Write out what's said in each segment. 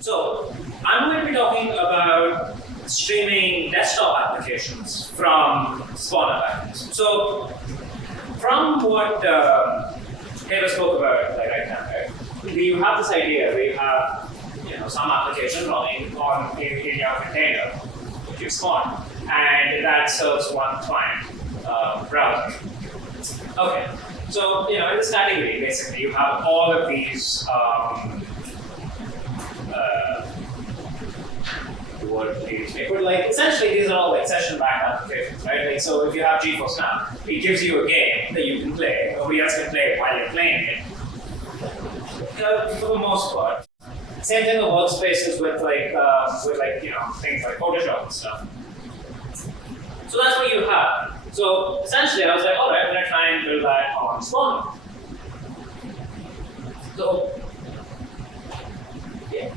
So I'm going to be talking about streaming desktop applications from spawner packages. So from what Taylor spoke about right now, right? You have this idea where you have some application running in your container, which you spawn, and that serves one client browser. Okay, so in this category, basically, you have all of these but essentially these are all session-backed applications, right? So if you have GeForce Now, it gives you a game that you can play. Nobody else can play it while you're playing it. For the most part. Same thing with workspaces with things like Photoshop and stuff. So that's what you have. So essentially, I was like, all right, I'm gonna try and build that on Spawner. So yeah.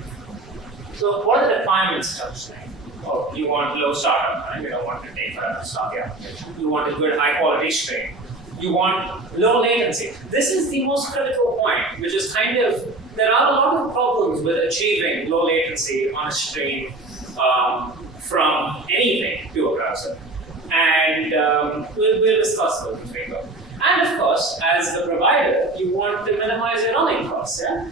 So what are the requirements of this thing? Oh, you want low startup time. You don't want to take forever to start the application. You want a good high quality stream. You want low latency. This is the most critical point, which is there are a lot of problems with achieving low latency on a stream from anything to a browser. And we'll discuss those as we go. And of course, as the provider, you want to minimize your running costs. Yeah?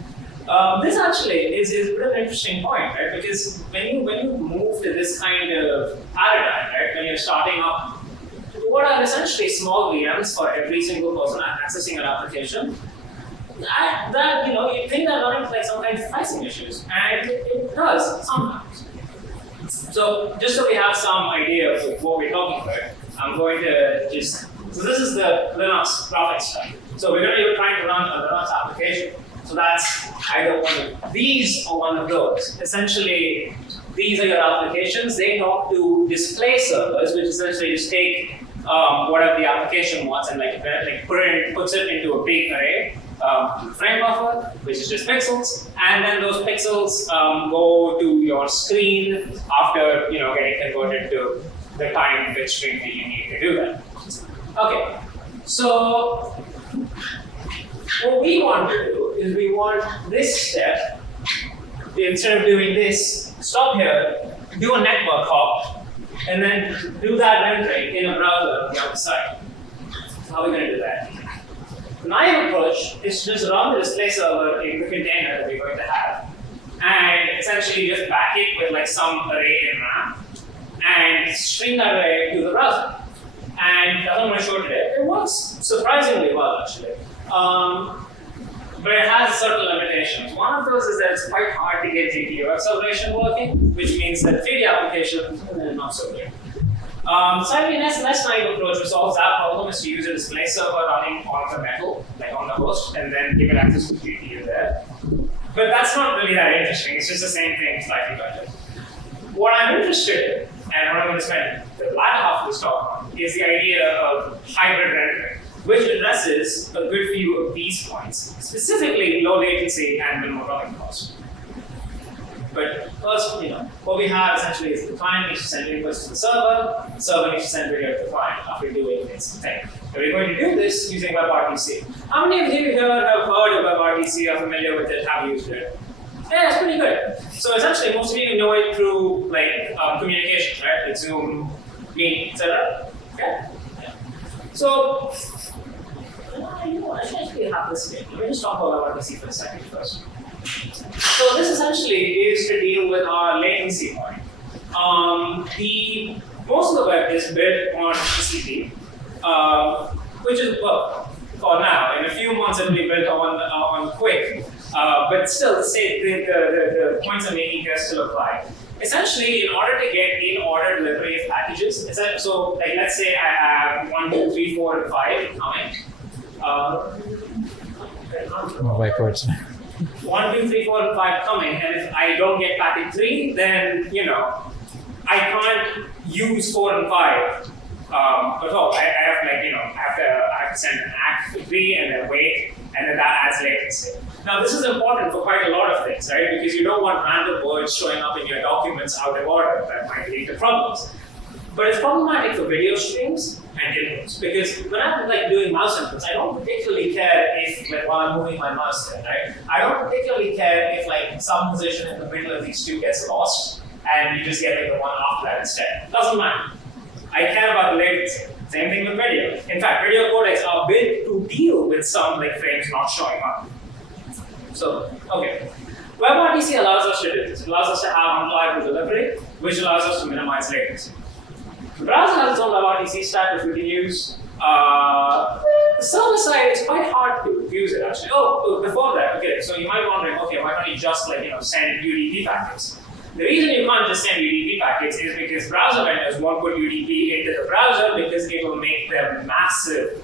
This actually is a bit of an interesting point, right? Because when you move to this kind of paradigm, right, when you're starting up what are essentially small VMs for every single person accessing an application, you think that running like some kind of pricing issues, and it does sometimes. So just so we have some idea of what we're talking about, I'm going to so this is the Linux graphics stuff. So we're going to be trying to run a Linux application. So that's either one of these or one of those. Essentially, these are your applications. They talk to display servers, which essentially just take whatever the application wants and puts it into a big array, frame buffer, which is just pixels, and then those pixels go to your screen after getting converted to the time bit stream that you need to do that. Okay, so what we want to do is we want this step, instead of doing this, stop here, do a network hop, and then do that rendering in a browser on the other side. So how are we going to do that? The naive approach is to just run the display server in the container that we're going to have, and essentially just back it with some array in RAM, and string that array to the browser. And that's what I'm going to show today. It works surprisingly well, actually. But it has certain limitations. One of those is that it's quite hard to get GPU acceleration working, which means that 3D applications are not so good. Slightly less naive approach which solves that problem is to use a display server running on the metal, on the host, and then give it access to GPU there. But that's not really that interesting. It's just the same thing, slightly better. What I'm interested in, and what I'm going to spend the latter half of this talk on, is the idea of hybrid rendering, which addresses a good few of these points, specifically low latency and minimal running cost. But first, what we have essentially is the client needs to send inputs to the server needs to send video to the client after doing its thing. So we're going to do this using WebRTC. How many of you here have heard of WebRTC, are familiar with it, have used it? Yeah, it's pretty good. So essentially, most of you know it through communications, right? Like Zoom, Meet, etc. Okay. Yeah. So I should actually have this thing. Let me just talk about WebRTC for a second first. So this essentially is to deal with our latency point. Most of the web is built on TCP, which is for now. In a few months, it will be built on Quick. But still, the points I'm making here still apply. Essentially, in order to get in-order delivery of packages, so let's say I have 1, 2, 3, 4, and 5 coming. Whiteboards. 1, 2, 3, 4, and 5 coming, and if I don't get packet 3, then I can't use 4 and 5 at all. I have to send an ACK for 3 and then wait, and then that adds latency. Now this is important for quite a lot of things, right? Because you don't want random words showing up in your documents out of order that might lead to problems. But it's problematic for video streams and inputs because when I'm like doing mouse inputs, I don't particularly care if like while I'm moving my mouse there, right? I don't particularly care if like some position in the middle of these two gets lost and you just get like the one after that instead. Doesn't matter. I care about the latency. Same thing with video. In fact, video codecs are built to deal with some like frames not showing up. So, okay. WebRTC allows us to do this. It allows us to have unreliable delivery, which allows us to minimize latency. The browser has its own WebRTC stack which we can use. The server side, it's quite hard to use it actually. Oh, before that, okay, so you might be wondering, okay, why can't you just like send UDP packets? The reason you can't just send UDP packets is because browser vendors won't put UDP into the browser because it will make them massive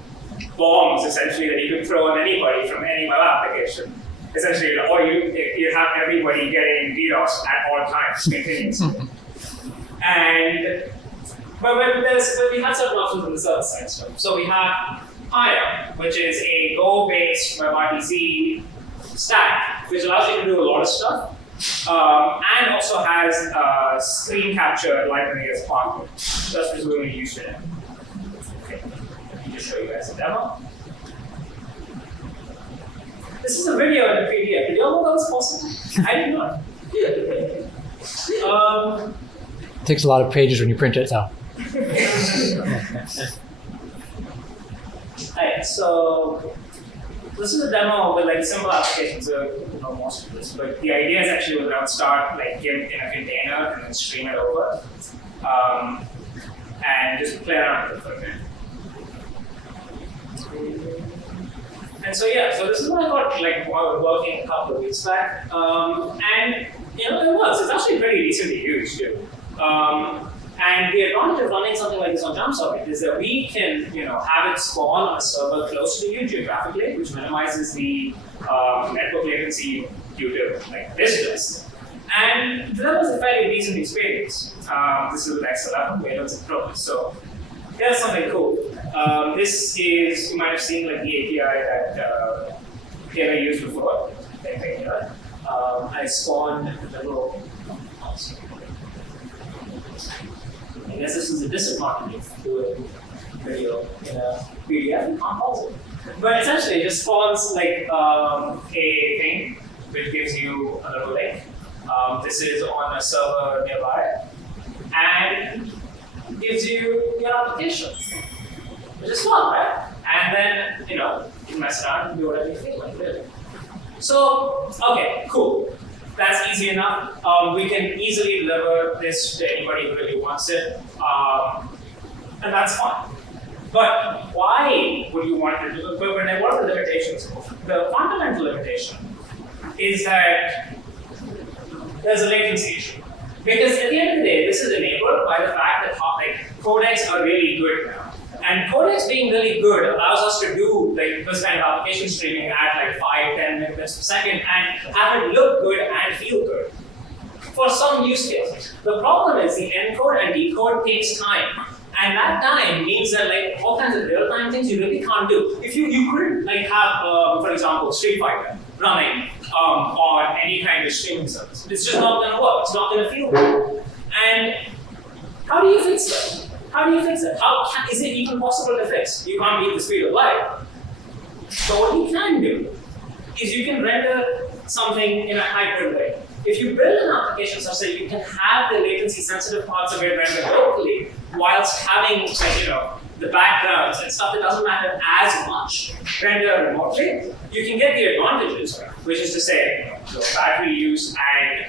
bombs essentially that you can throw on anybody from any web application. Essentially, or you have everybody getting DDoS at all times, continuously. But we have certain options on the server side stuff. So we have Hire, which is a Go-based WebRTC stack, which allows you to do a lot of stuff, and also has a screen capture library as part of it. That's presumably used for it. Okay, let me just show you guys a demo. This is a video and a PDF. Did you all know that was possible? I did not. It takes a lot of pages when you print it, so. Alright, so this is a demo with like simple applications of most of this, but the idea is actually we're going to start like GIMP in a container and then stream it over, and just play around with it for a minute. And so yeah, so this is what I got like while I was working a couple of weeks back, and it works. It's actually pretty decently used too. And the advantage of running something like this on JumpSocket is that we can, have it spawn on a server close to you geographically, which minimizes the network latency due to like distance. And that was a fairly decent experience. This is with X11, Windows Pro. So here's something cool. This is, you might have seen like the API that Taylor used before. I spawned a little. I guess this is a disadvantage of doing video in a PDF, you can't pause it. But essentially, it just spawns like a thing which gives you a little link. This is on a server nearby, and gives you your application, which is fun, right? And then, you can mess around and do whatever you feel like, really. So, okay, cool. That's easy enough. We can easily deliver this to anybody who really wants it, and that's fine. But why would you want to do it? But what are the limitations? The fundamental limitation is that there's a latency issue. Because at the end of the day, this is enabled by the fact that codecs are really good now. And codecs being really good allows us to do this kind of application streaming at 5-10 megabits per second and have it look good and feel good for some use cases. The problem is the encode and decode takes time. And that time means that all kinds of real-time things you really can't do. If you couldn't have, for example, Street Fighter running on any kind of streaming service, it's just not going to work. It's not going to feel good. And how do you fix that? How do you fix it? Is it even possible to fix? You can't beat the speed of light. So what you can do is you can render something in a hybrid way. If you build an application such that you can have the latency sensitive parts of it rendered locally, whilst having the backgrounds and stuff that doesn't matter as much rendered remotely, you can get the advantages, which is to say, battery use and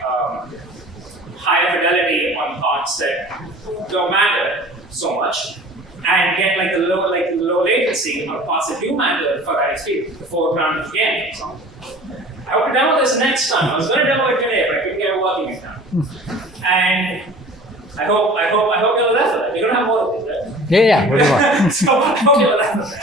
higher fidelity on parts that don't matter so much, and get the low latency on parts that do matter for that experience, the foreground of the game, for example. I will demo this next time. I was going to demo it today, but I couldn't get it working in time. And I hope you're there for that. You're going to have more of these, right? Yeah, we're going. So I hope you're there for that.